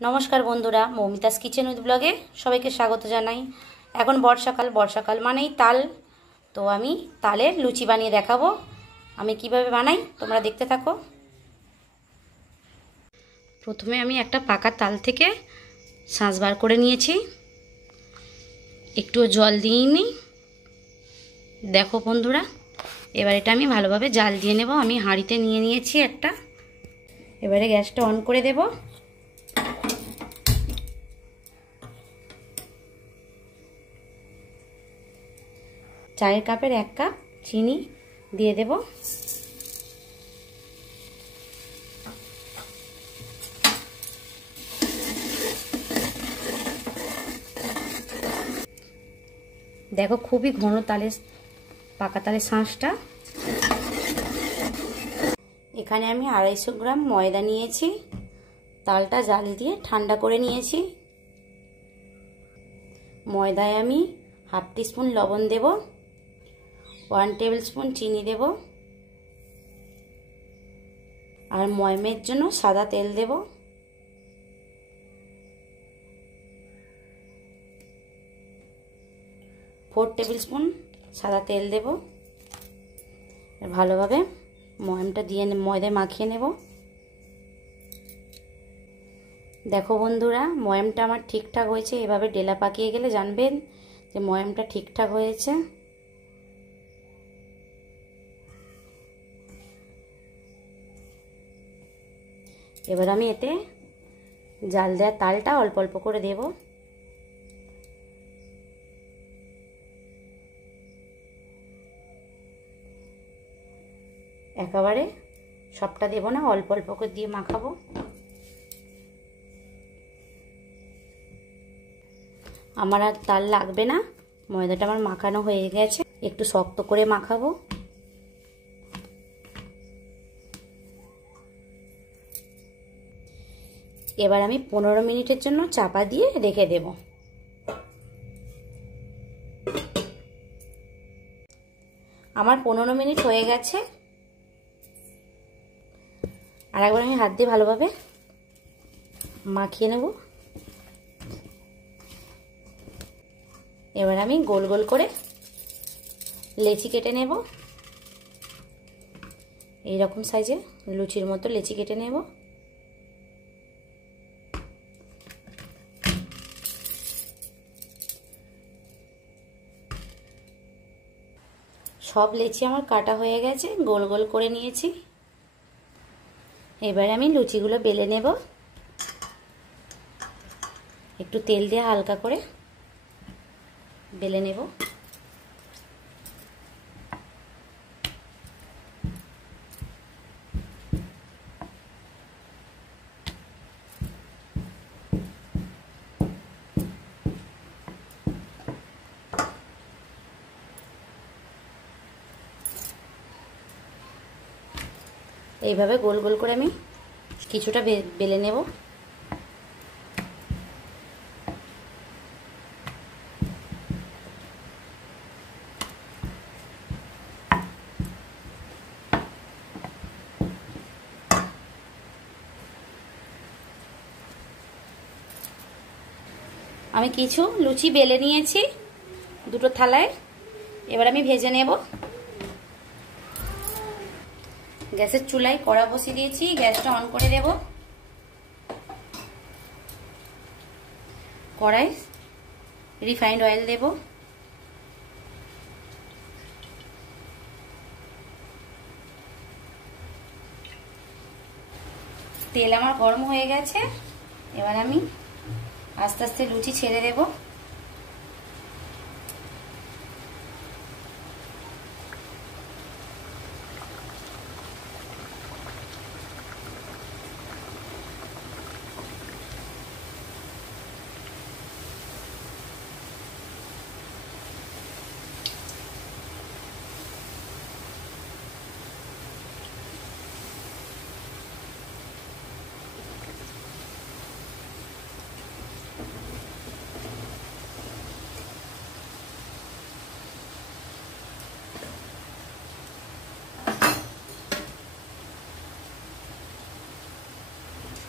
নমস্কার বন্ধুরা, Moumita's kitchen with ব্লগে সবাইকে স্বাগত জানাই। এখন বর্ষাকাল মানেই তাল। তো আমি তালের লুচি বানিয়ে দেখাবো আমি কিভাবে বানাই, তোমরা দেখতে থাকো। প্রথমে আমি একটা পাকা তাল থেকে শাঁস বার করে নিয়েছি, একটুও জল দিইনি। দেখো বন্ধুরা, এবার এটা আমি ভালোভাবে জাল দিয়ে নেব। আমি হাঁড়িতে নিয়ে নিয়েছি একটা। এবারে গ্যাসটা অন করে দেব। চায়ের কাপের 1 কাপ চিনি দিয়ে দেব। দেখো খুবই ঘন তালের পাকা তালের শাঁসটা। এখানে আমি 250 গ্রাম ময়দা নিয়েছি। তালটা জাল দিয়ে ঠান্ডা করে নিয়েছি। ময়দায় আমি হাফ টিস্পুন লবণ দেব, 1 টেবিল স্পুন চিনি দেব, আর ময়মের জন্য সাদা তেল দেব। ফোর টেবিল স্পুন সাদা তেল দেব। ভালোভাবে ময়মটা দিয়ে ময়দায় মাখিয়ে নেব। দেখো বন্ধুরা, ময়মটা আমার ঠিকঠাক হয়েছে। এভাবে ডেলা পাকিয়ে গেলে জানবেন যে ময়মটা ঠিকঠাক হয়েছে। এবার আমি এতে জাল দেওয়া তালটা অল্প অল্প করে দেব। একেবারে সবটা দেব না, অল্প অল্প করে দিয়ে মাখাবো। আমার আর তাল লাগবে না, ময়দাটা আমার মাখানো হয়ে গেছে। একটু শক্ত করে মাখাবো। এবার আমি 15 মিনিটের জন্য চাপা দিয়ে রেখে দেব। আমার 15 মিনিট হয়ে গেছে। আর একবার আমি হাত দিয়ে ভালোভাবে মাখিয়ে নেব। এবার আমি গোল গোল করে লেচি কেটে নেব। এইরকম সাইজে লুচির মতো লেচি কেটে নেব। সব লেচি আমার কাটা হয়ে গেছে, গোল গোল করে নিয়েছি। এবারে আমি লুচিগুলো বেলে নেব। একটু তেল দিয়ে হালকা করে বেলে নেব। এইভাবে গোল গোল করে আমি কিছুটা বেলে নেব। আমি কিছু লুচি বেলে নিয়েছি দুটো থালায়। এবার আমি ভেজে নেব। গ্যাসের চুলায় কড়া বসিয়ে দিয়েছি, গ্যাসটা অন করে দেব। কড়াই রিফাইন্ড অয়েল দেব। তেল আমার গরম হয়ে গেছে। এবার আমি আস্তে আস্তে লুচি ছেড়ে দেব।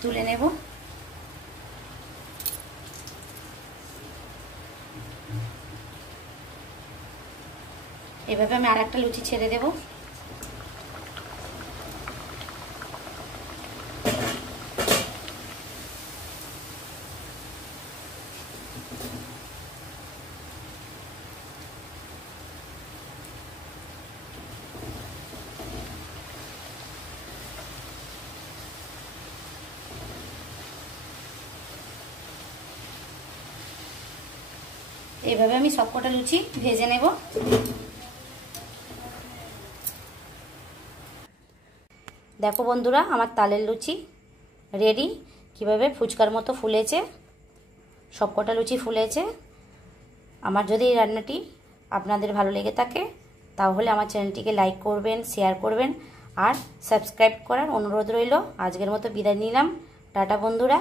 তুলে নেব। এভাবে আমি আর একটা লুচি ছেড়ে দেব। এইভাবে আমি সবকটা লুচি ভেজে নেব। দেখো বন্ধুরা, আমার তালের লুচি রেডি। কিভাবে ফুচকার মতো ফুলেছে, সবকটা লুচি ফুলেছে। আমার যদি এই রান্নাটি আপনাদের ভালো লেগে থাকে তাহলে আমার চ্যানেলটিকে লাইক করবেন, শেয়ার করবেন আর সাবস্ক্রাইব করার অনুরোধ রইল। আজকের মতো বিদায় নিলাম। টাটা বন্ধুরা।